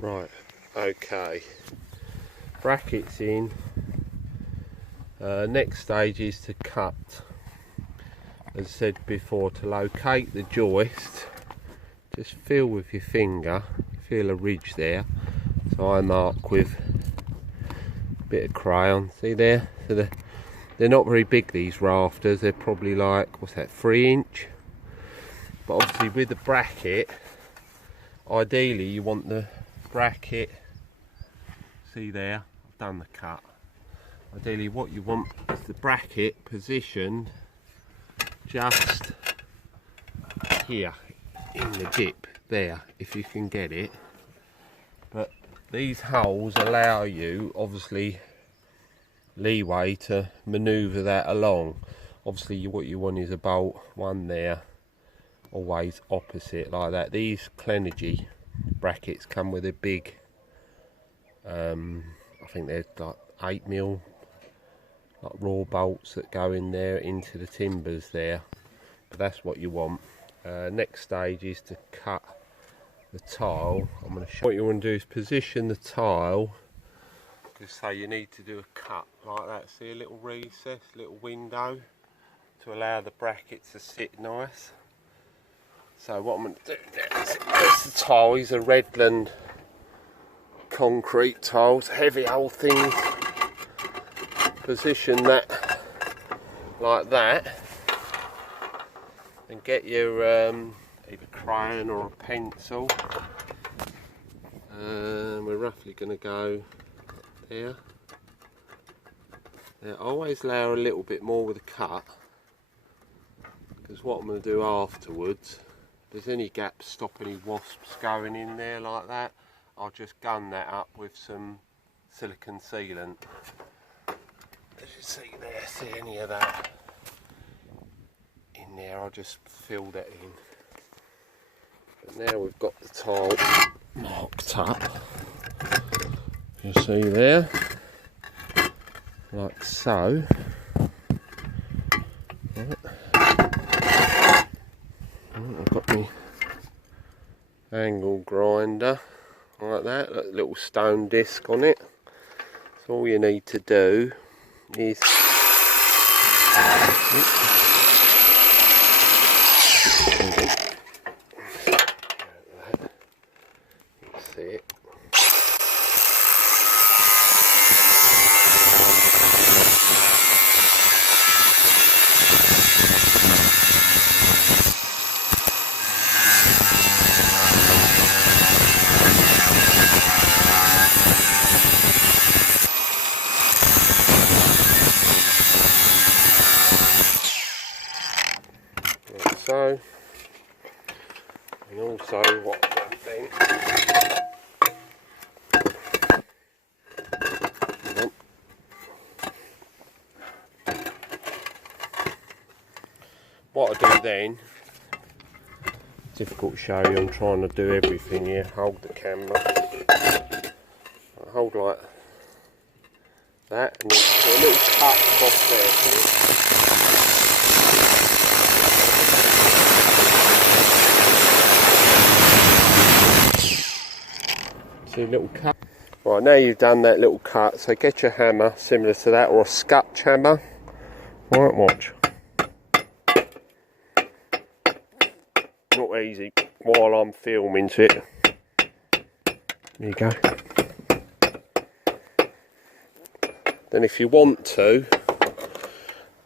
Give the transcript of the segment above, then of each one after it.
Right, okay, brackets in. Next stage is to cut. As I said before, to locate the joist, just feel with your finger, feel a ridge there. So I mark with a bit of crayon, see there? So they're not very big, these rafters, they're probably like, what's that, 3 inch? But obviously with the bracket, ideally you want the bracket, see there, I've done the cut. Ideally what you want is the bracket positioned just here in the dip there, if you can get it. But these holes allow you obviously leeway to maneuver that along. Obviously what you want is a bolt, one there, always opposite like that. These clenergy brackets come with a big I think they're like 8mm like raw bolts that go in there into the timbers there, but that's what you want. Next stage is to cut the tile. I'm going to show what you want to do is position the tile, because say you need to do a cut like that, see a little recess, little window to allow the bracket to sit nice. So what I'm going to do is the tile, these are Redland concrete tiles, heavy old things. Position that like that and get your either crayon or a pencil. We're roughly going to go there. Now always allow a little bit more with a cut, because what I'm going to do afterwards, if there's any gaps, stop any wasps going in there like that, I'll just gun that up with some silicone sealant. As you see there, see any of that in there, I'll just fill that in. But now we've got the tile marked up, you see there, like so. Right. I've got my angle grinder like that, a little stone disc on it. So all you need to do is see it. So, and also what I've done then, what I do then, difficult to show you, I'm trying to do everything here, hold the camera, I hold like that, and there's a little cut across there. See a little cut. Right, now you've done that little cut, so get your hammer similar to that, or a scutch hammer. Right, watch. Not easy while I'm filming it. There you go. Then if you want to,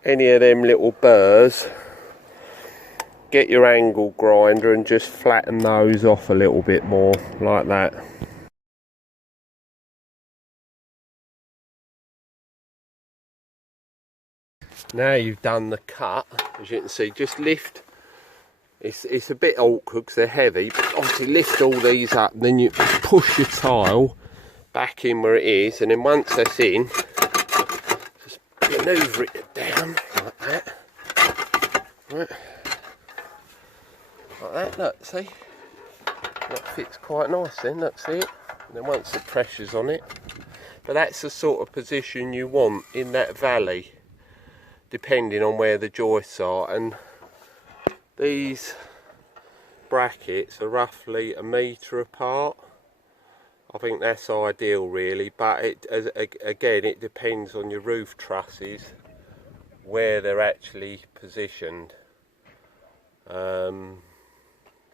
any of them little burrs, get your angle grinder and just flatten those off a little bit more, like that. Now you've done the cut, as you can see, just lift, it's a bit awkward because they're heavy, but obviously lift all these up, and then you push your tile back in where it is, and then once that's in, just manoeuvre it down like that. Right. Like that, look, see? That fits quite nice then, look, see it? And then once the pressure's on it, but that's the sort of position you want in that valley, depending on where the joists are. And these brackets are roughly 1 metre apart. I think that's ideal really, but again it depends on your roof trusses where they're actually positioned.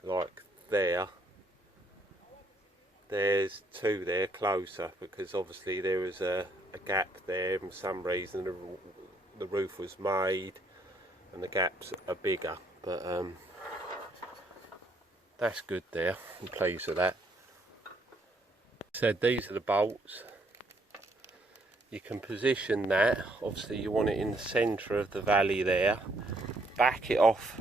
Like there's two there closer, because obviously there was a gap there for some reason. The roof was made and the gaps are bigger, but that's good there. I'm pleased with that. Said these are the bolts. You can position that, obviously you want it in the centre of the valley there, back it off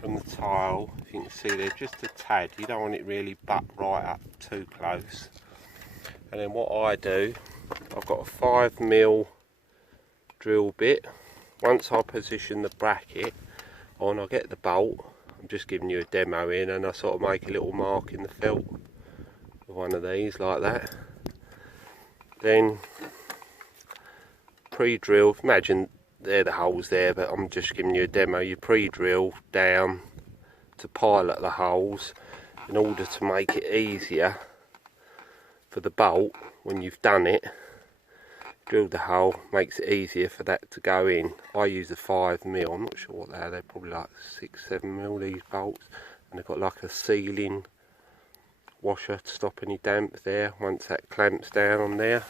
from the tile. If you can see there, just a tad, you don't want it really butt right up too close. And then what I do, I've got a 5mm drill bit. Once I position the bracket on, I get the bolt. I'm just giving you a demo in, and I sort of make a little mark in the felt with one of these like that. Then pre-drill, imagine they're the holes there, but I'm just giving you a demo. You pre-drill down to pilot the holes in order to make it easier for the bolt when you've done it. Drill the hole, makes it easier for that to go in. I use a 5mm, I'm not sure what they are, they're probably like 6-7mm these bolts, and they've got like a sealing washer to stop any damp there once that clamps down on there.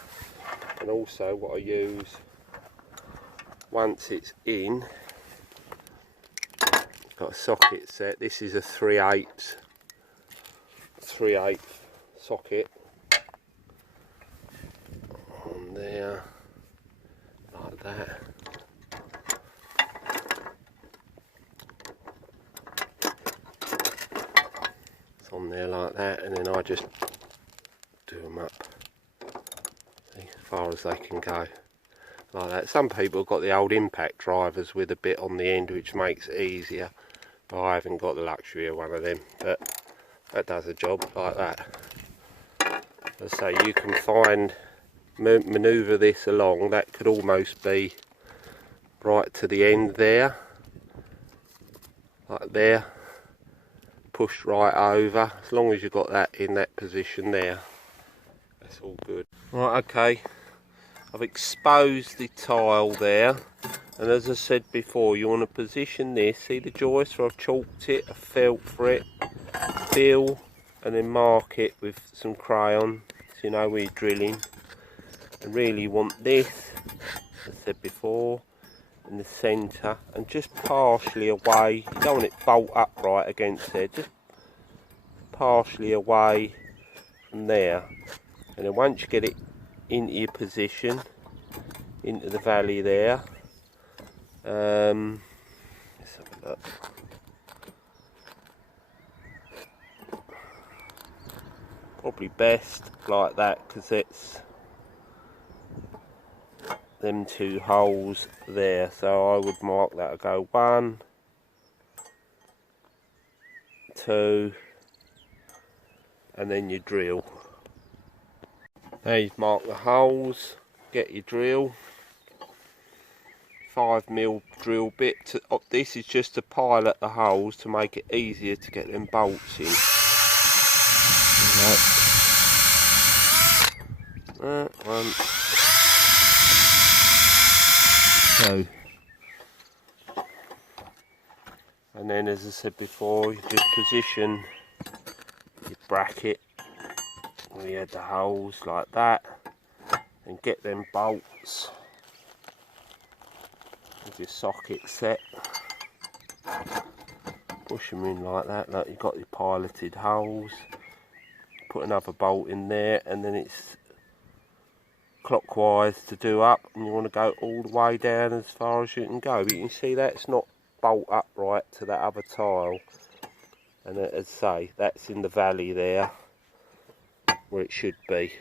And also what I use, once it's in, got a socket set. This is a 3/8 socket on there like that. It's on there like that, and then I just do them up, see, as far as they can go like that. Some people have got the old impact drivers with a bit on the end, which makes it easier, but I haven't got the luxury of one of them, but that does a job like that. As I say, you can manoeuvre this along. That could almost be right to the end there, like there, pushed right over. As long as you've got that in that position there, that's all good. Right, okay, I've exposed the tile there, and as I said before, you want to position this. See the joist where I've chalked it, I've felt for it, feel, and then mark it with some crayon so you know where you're drilling. And really you want this, as I said before, in the centre, and just partially away. You don't want it bolt upright against there, just partially away from there. And then once you get it into your position, into the valley there, let's have a look. Probably best like that, because it's them two holes there. So I would mark that. I go 1, 2, and then you drill. Now you've marked the holes, get your drill, 5mm drill bit. This is just to pilot the holes to make it easier to get them bolts in. Right. 1, 2. And then, as I said before, you just position your bracket where you had the holes like that, and get them bolts with your socket set. Push them in like that, like you've got your piloted holes. Put another bolt in there, and then it's clockwise to do up, and you want to go all the way down as far as you can go. But you can see that's not bolt upright to that other tile, and as I say, that's in the valley there where it should be.